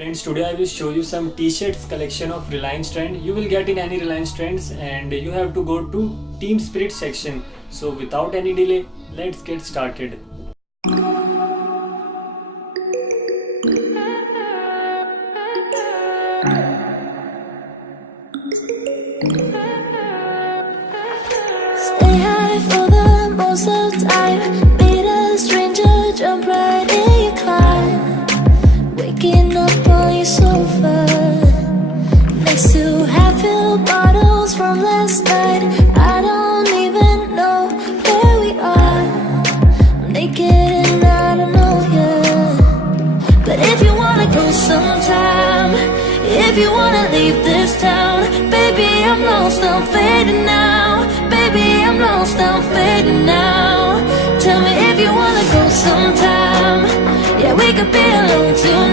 Friends, today I will show you some t-shirts collection of Reliance trend. You will get in any Reliance trends and you have to go to Treamspirit section. So without any delay, let's get started. Stay high for the most of time. Meet a stranger, jump right in your climb. Waking up on your sofa, next to half-filled bottles from last night. I don't even know where we are. I'm naked and I don't know you. But if you wanna go sometime, if you wanna leave this town, baby, I'm lost, I'm fading now. Baby, I'm lost, I'm fading now. Tell me if you wanna go sometime. Yeah, we could be alone tonight.